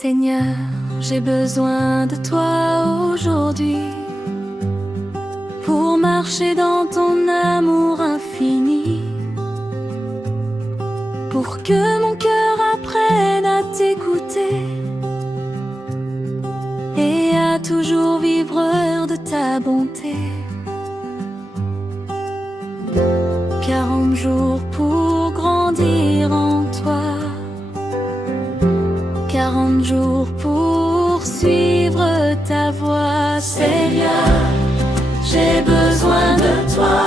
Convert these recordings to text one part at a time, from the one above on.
Seigneur, j'ai besoin de toi aujourd'hui pour marcher dans ton amour infini, pour que mon cœur apprenne à t'écouter et à toujours vivre de ta bonté. 40 jours pour grandir en toi, 40 jours pour suivre ta voie. Seigneur, j'ai besoin de toi,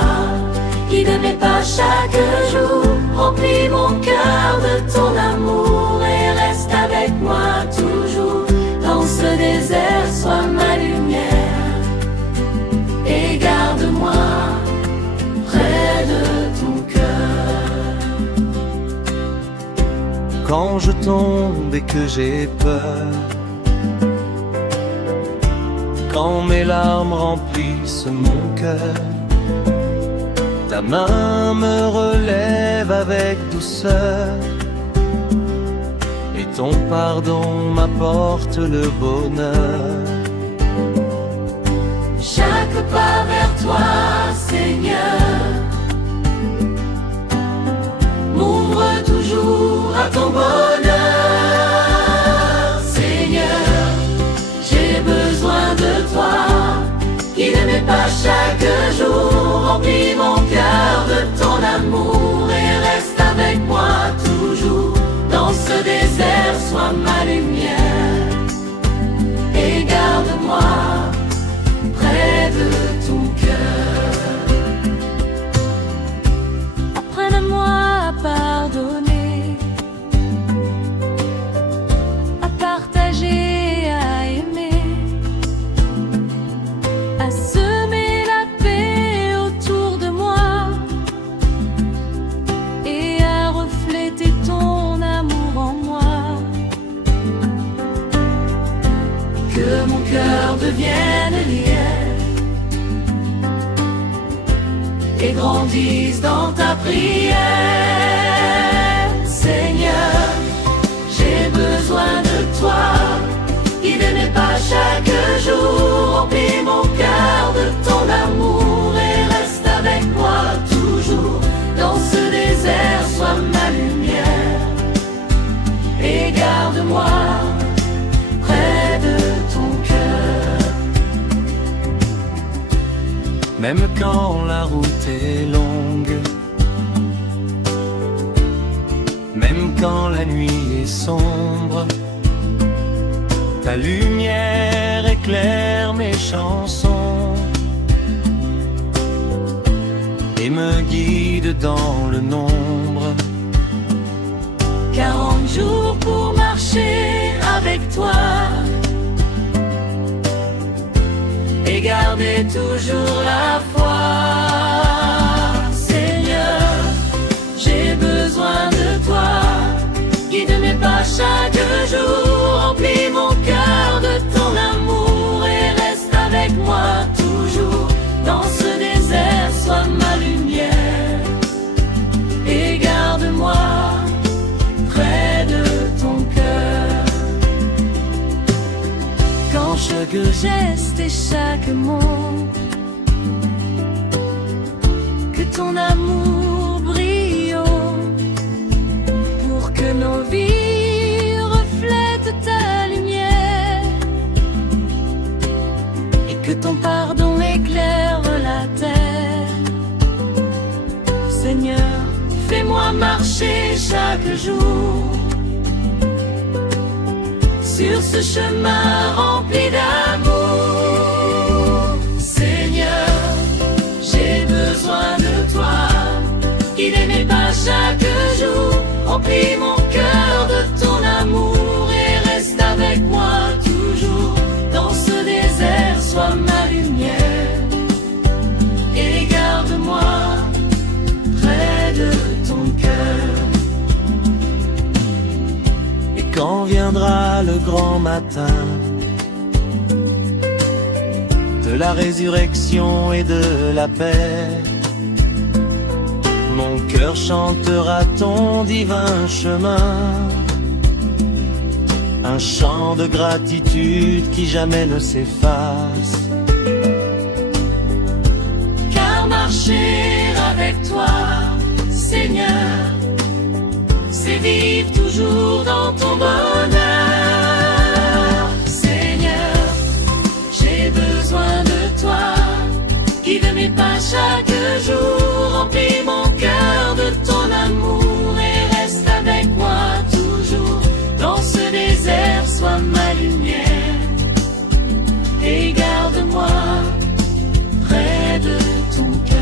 guide mes pas chaque jour, remplis mon cœur de ton amour et reste avec moi toujours. Dans ce désert, sois ma lumière et garde-moi près de ton cœur. Quand je tombe et que j'ai peur, quand mes larmes remplissent mon cœur, ta main me relève avec douceur et ton pardon m'apporte le bonheur. Chaque pas vers toi, Seigneur, m'ouvre toujours à ton bonheur. Seigneur, j'ai besoin de toi, guide mes pas chaque jour, remplis mon cœur de ton amour et reste avec moi toujours. Dans ce désert, sois ma lumière et garde-moi près de ton cœur. Apprends-moi à pardonner, à partager, à aimer, à semer la paix autour de moi et à refléter ton amour en moi. Que mon cœur devienne lié et grandisse dans ta prière. Seigneur, j'ai besoin de toi, guide mes pas chaque jour, remplis mon cœur de ton amour et reste avec moi toujours. Dans ce désert, sois ma lumière et garde-moi près de ton cœur. Même quand la route est longue, même quand la nuit est sombre, ta lumière éclaire mes chansons et me guide dans le nombre. 40 jours pour marcher avec toi et garder toujours la foi. Seigneur, j'ai besoin de toi, guide mes pas chaque jour, remplis mon cœur de ton amour et reste avec moi toujours. Dans ce désert, sois ma lumière et garde-moi près de ton cœur. Quand chaque geste et chaque mot, que ton amour brille haut, pour que nos vies reflètent ta lumière et que ton pardon éclaire la terre. Seigneur, fais-moi marcher chaque jour sur ce chemin rempli d'amour. Seigneur, j'ai besoin de toi, guide mes pas chaque jour, remplis mon cœur de ton amour et reste avec moi toujours. Dans ce désert, sois ma lumière et garde-moi près de ton cœur. Et quand viendra le grand matin de la résurrection et de la paix, mon cœur chantera ton divin chemin un chant de gratitude qui jamais ne s'efface. Car marcher avec toi, Seigneur, c'est vivre toujours dans ton bonheur. Seigneur, j'ai besoin de toi, guide mes pas chaque jour, remplis mon cœur de ton amour et reste avec moi toujours. Dans ce désert, sois ma lumière et garde-moi près de ton cœur.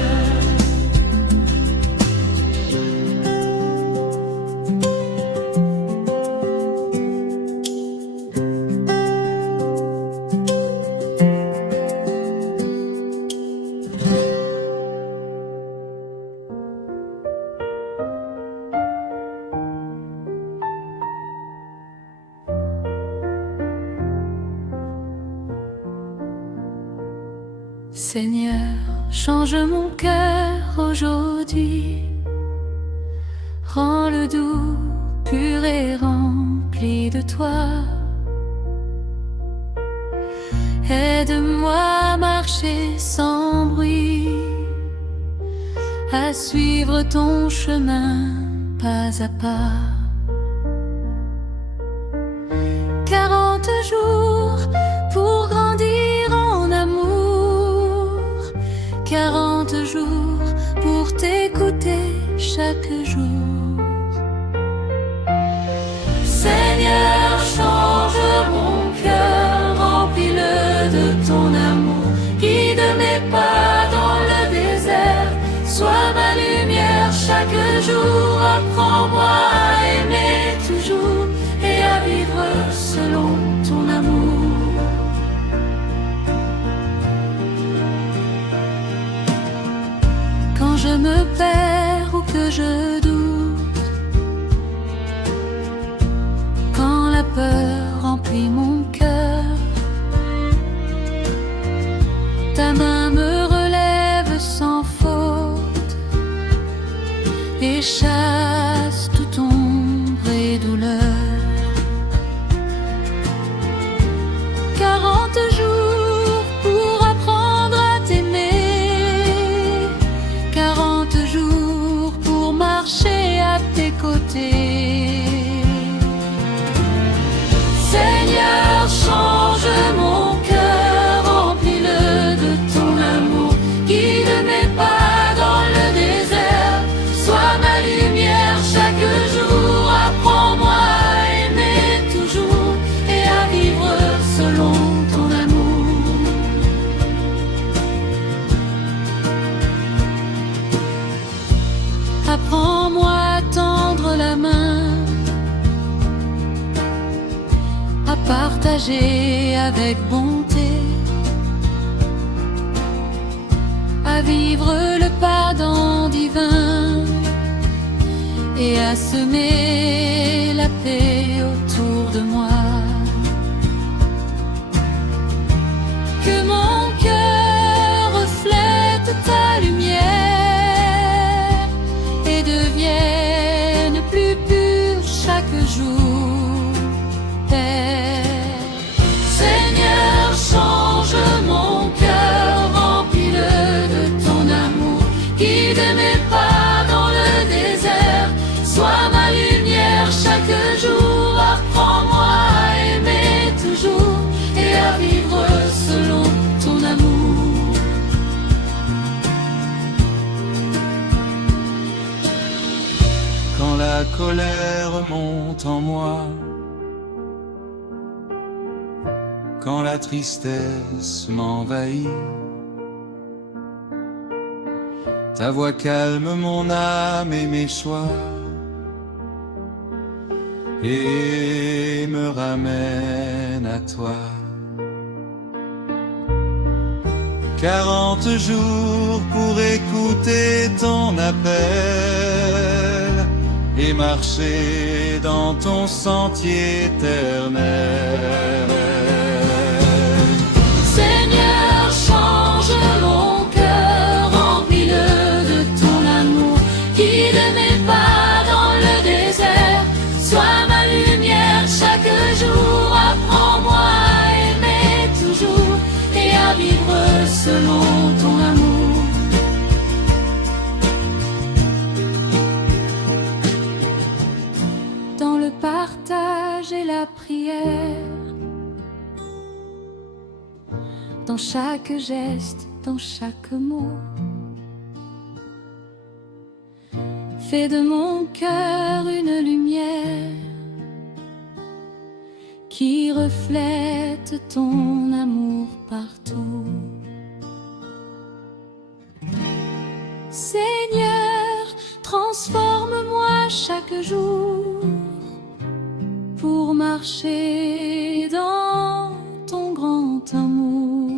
Seigneur, change mon cœur aujourd'hui, rends-le doux, pur et rempli de toi. Aide-moi à marcher sans bruit, à suivre ton chemin pas à pas. 40 jours pour grandir en amour, 40 jours pour t'écouter chaque jour. Seigneur, change mon cœur, remplis-le de ton amour, guide mes pas dans le désert, sois ma lumière chaque jour, apprends-moi à aimer toujours et à vivre selon ton amour. Quand je me perds ou que je doute, quand la peur remplit mon cœur, ta main me relève sans faute et chasse toute ombre et douleur. 40 jours pour apprendre à t'aimer, 40 jours pour marcher à tes côtés. Seigneur, change mon cœur, remplis-le de ton amour, guide mes pas dans le désert, sois ma lumière chaque jour, apprends-moi à aimer toujours et à vivre selon ton amour. Apprends-moi à tendre la main, à partager avec bonté, à vivre le pardon divin et à semer la paix autour de moi. Que mon cœur reflète ta lumière et devienne plus pur chaque jour, Père. Seigneur, change mon cœur, remplis-le de ton amour, guide mes pas dans le désert, sois ma lumière chaque jour, apprends-moi à aimer toujours et à vivre selon ton amour. Quand la colère monte en moi, quand la tristesse m'envahit, ta voix calme mon âme et mes choix et me ramène à toi. 40 jours pour écouter ton appel et marcher dans ton sentier éternel. Seigneur, change mon cœur, remplis-le de ton amour, guide mes pas dans le désert, sois ma lumière chaque jour, selon ton amour. Dans le partage et la prière, dans chaque geste, dans chaque mot, fais de mon cœur une lumière qui reflète ton amour partout. Seigneur, transforme-moi chaque jour pour marcher dans ton grand amour.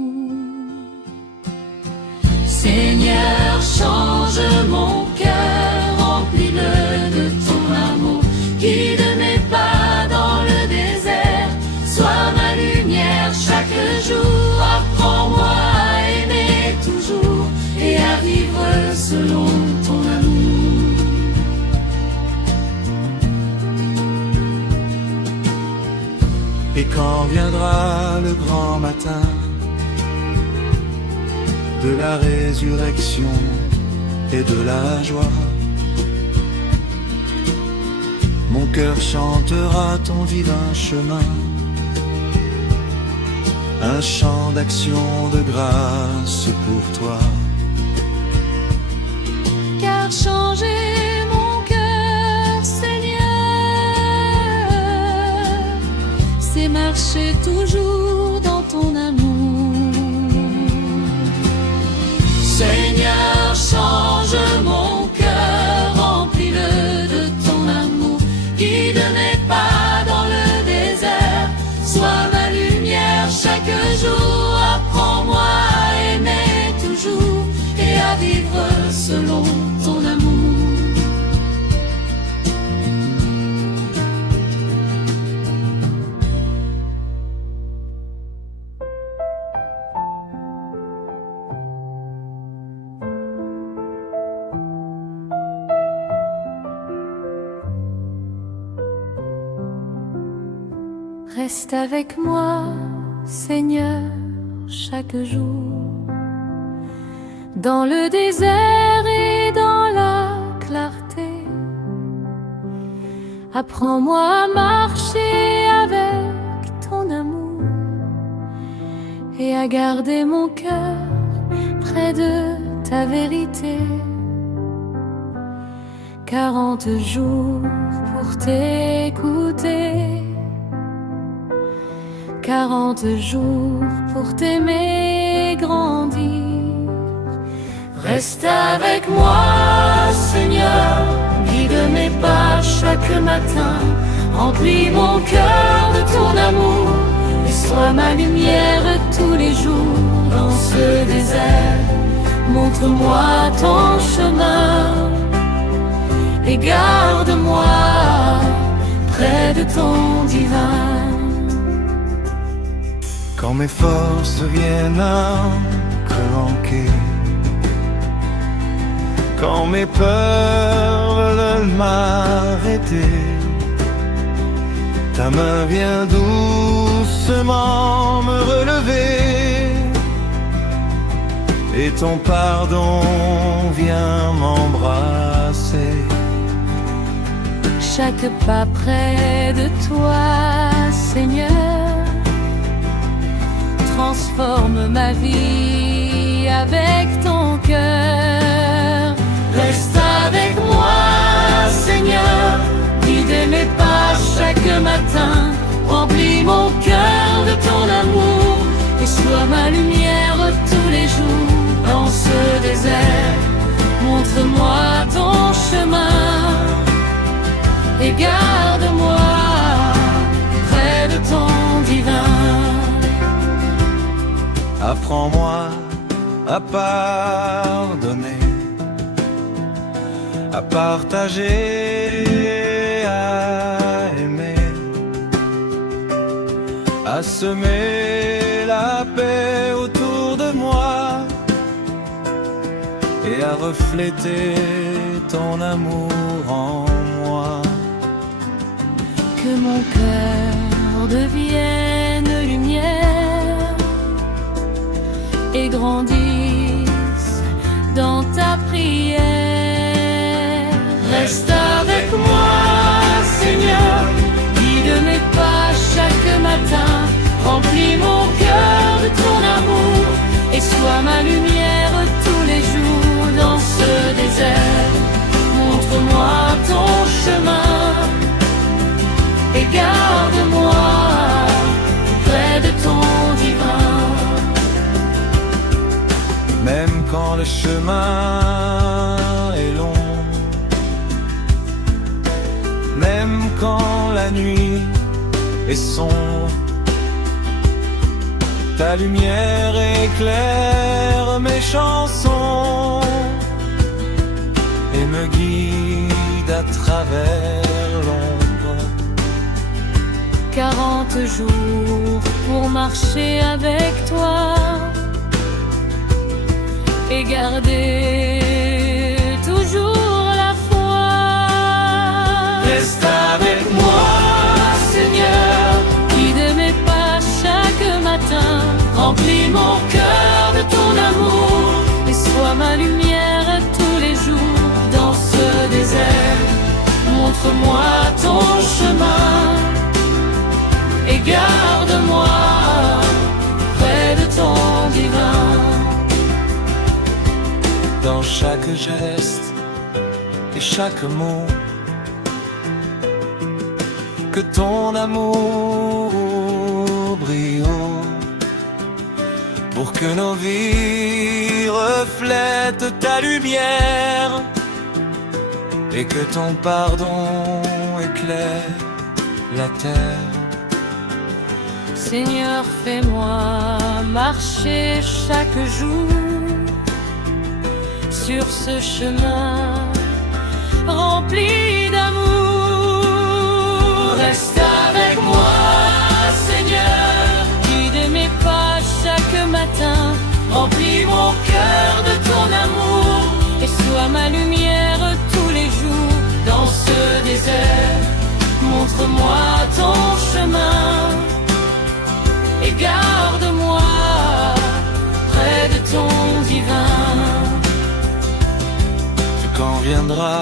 Seigneur, change mon cœur, remplis-le de ton amour. Guide mes pas dans le désert, sois ma lumière chaque jour. Apprends-moi à aimer toujours et à vivre selon ton amour. Et quand viendra le grand matin de la résurrection et de la joie, mon cœur chantera ton divin chemin, un chant d'action, de grâce pour toi. Car changer mon cœur, Seigneur, c'est marcher toujours dans ton amour. Seigneur, change mon cœur, remplis-le de ton amour. Guide mes pas dans le désert, sois ma lumière chaque jour. Apprends-moi à aimer toujours et à vivre selon ton amour. Reste avec moi, Seigneur, chaque jour, dans le désert et dans la clarté. Apprends-moi à marcher avec ton amour et à garder mon cœur près de ta vérité. 40 jours pour t'écouter, 40 jours pour t'aimer grandir. Reste avec moi, Seigneur, guide mes pas chaque matin. Remplis mon cœur de ton amour et sois ma lumière tous les jours dans ce désert. Montre-moi ton chemin et garde-moi près de ton divin. Quand mes forces viennent à manquer, quand mes peurs veulent m'arrêter, ta main vient doucement me relever et ton pardon vient m'embrasser. Chaque pas près de toi, Seigneur, transforme ma vie avec ton cœur. Reste avec moi, Seigneur, guide mes pas chaque matin. Remplis mon cœur de ton amour et sois ma lumière tous les jours dans ce désert. Montre-moi ton chemin et garde-moi près de ton divin. Apprends-moi à pardonner, à partager, à aimer, à semer la paix autour de moi et à refléter ton amour en moi. Que mon cœur devienne lumière, et grandisse dans ta prière. Reste avec moi, Seigneur, guide mes pas chaque matin, remplis mon cœur de ton amour et sois ma lumière tous les jours dans ce désert. Montre-moi ton chemin et garde-moi près de ton divin. Même quand le chemin est long, même quand la nuit est sombre, ta lumière éclaire mes chansons et me guide à travers l'ombre. 40 jours pour marcher avec toi et garder toujours la foi. Reste avec moi, Seigneur, Guide mes pas chaque matin, remplis mon cœur de ton amour et sois ma lumière tous les jours dans ce désert. Montre-moi ton chemin et garde-moi près de ton divin. Dans chaque geste et chaque mot, que ton amour brille haut, pour que nos vies reflètent ta lumière et que ton pardon éclaire la terre. Seigneur, fais-moi marcher chaque jour sur ce chemin rempli d'amour. Reste avec moi, Seigneur, Guide mes pas chaque matin, remplis mon cœur de ton amour et sois ma lumière tous les jours dans ce désert. Montre-moi ton chemin et garde-moi près de ton divin. Quand viendra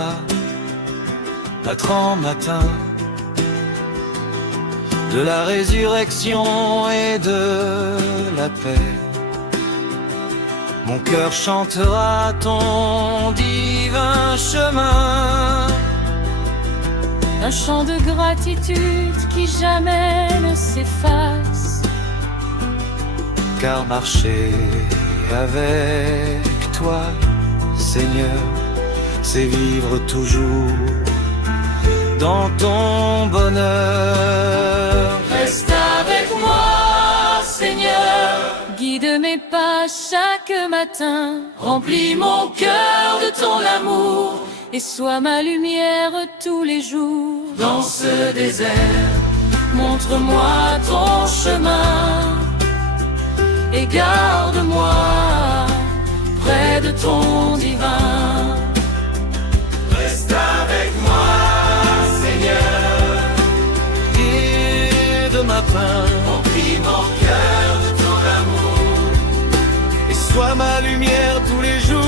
à grand matin de la résurrection et de la paix, mon cœur chantera ton divin chemin. Un chant de gratitude qui jamais ne s'efface, Car marcher avec toi, Seigneur, c'est vivre toujours dans ton bonheur. Reste avec moi, Seigneur, guide mes pas chaque matin, remplis mon cœur de ton amour et sois ma lumière tous les jours dans ce désert. Montre-moi ton chemin et garde-moi près de ton divin. Reste avec moi, Seigneur, Guide ma main, remplis mon cœur de ton amour et sois ma lumière tous les jours.